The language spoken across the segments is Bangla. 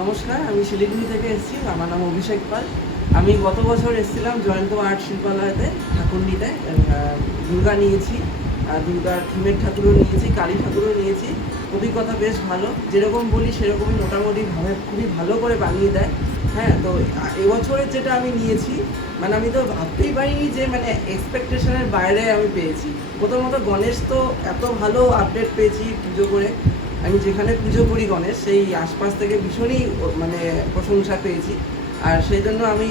নমস্কার, আমি শিলিগুড়ি থেকে এসেছি, আমার নাম অভিষেক পাল। আমি গত বছর এসেছিলাম জয়ন্ত আর্ট শিল্পালয়তে, ঠাকুরনিতে দুর্গা নিয়েছি দুর্গার থিমের ঠাকুরও নিয়েছি, কালী ঠাকুরও নিয়েছি। অভিজ্ঞতা বেশ ভালো, যেরকম বলি সেরকমই মোটামুটি ভাবে, খুবই ভালো করে বানিয়ে দেয়। হ্যাঁ তো এবছরের যেটা আমি নিয়েছি মানে আমি তো ভাবতেই পারিনি যে মানে এক্সপেকটেশনের বাইরে আমি পেয়েছি। প্রথমত গণেশ তো এত ভালো আপডেট পেয়েছি পুজো করে আমি যেখানে পুজো করি গণেশ, সেই আশপাশ থেকে ভীষণই মানে প্রশংসা পেয়েছি। আর সেই জন্য আমি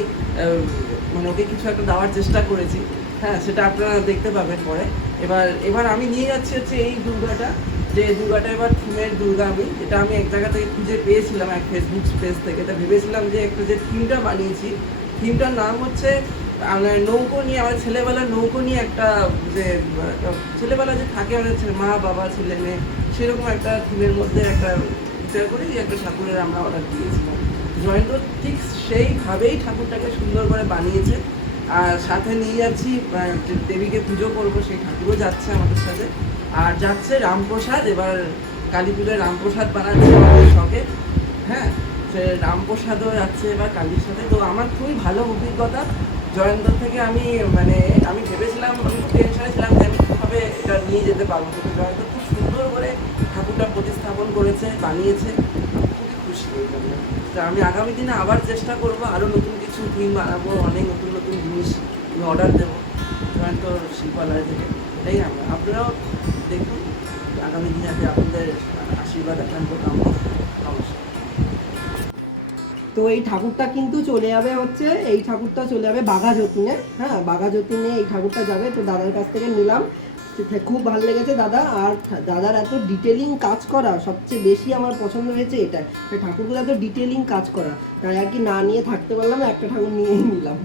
মানে ওকে কিছু একটা দেওয়ার চেষ্টা করেছি। হ্যাঁ সেটা আপনারা দেখতে পাবেন পরে। এবার এবার আমি নিয়ে যাচ্ছি হচ্ছে এই দুর্গাটা। যে দুর্গাটা এবার থিমের দুর্গা আমি। এটা আমি এক জায়গা থেকে খুঁজে পেয়েছিলাম এক ফেসবুক পেজ থেকে। তা ভেবেছিলাম যে একটা যে থিমটা বানিয়েছি, থিমটার নাম হচ্ছে নৌকো নিয়ে আমার ছেলেবেলার নৌকো নিয়ে একটা যে ছেলেবেলা যে থাকে আমাদের মা, বাবা, ছেলে, মেয়ে, সেরকম একটা থিমের মধ্যে একটা বিচার করে একটা ঠাকুরের আমরা অর্ডার দিয়েছিলাম। জয়েন্ট ঠিক সেইভাবেই ঠাকুরটাকে সুন্দর করে বানিয়েছে। আর সাথে নিয়ে যাচ্ছি দেবীকে পুজো করব, সেই ঠাকুরও যাচ্ছে আমাদের সাথে। আর যাচ্ছে রামপ্রসাদ, এবার কালী পুজোয় রামপ্রসাদ বানাচ্ছে আমাদের শখে। হ্যাঁ সে রামপ্রসাদও যাচ্ছে এবার কালীর সাথে। তো আমার খুবই ভালো অভিজ্ঞতা। জয়ন্তর থেকে আমি মানে আমি ভেবেছিলাম, আমি টেনশনে ছিলাম যে আমি কীভাবে এটা নিয়ে যেতে পারব। কিন্তু জয়ন্ত খুব সুন্দর করে ঠাকুরটা প্রতিস্থাপন করেছে, বানিয়েছে। খুবই খুশি এই জন্য। আমি আগামী দিনে আবার চেষ্টা করব আরও নতুন কিছু থিম বানাবো, অনেক নতুন নতুন জিনিস আমি অর্ডার দেবো জয়ন্ত শিল্পালয় থেকে। এটাই আমরা। আপনারাও দেখুন, আগামী দিনে যাতে আপনাদের আশীর্বাদ একান্ত নমস্কার তো এই ঠাকুরটা কিন্তু চলে যাবে হচ্ছে, এই ঠাকুরটা চলে যাবে বাঘা যতীনে হ্যাঁ বাঘা যতীনে এই ঠাকুরটা যাবে, তো দাদার কাছ থেকে নিলাম। খুব ভালো লেগেছে দাদা, আর দাদার এত ডিটেলিং কাজ করা সবচেয়ে বেশি আমার পছন্দ হয়েছে এটা ঠাকুরগুলো এত ডিটেলিং কাজ করা, তাই আর কি না নিয়ে থাকতে পারলাম একটা ঠাকুর নিয়েই নিলাম।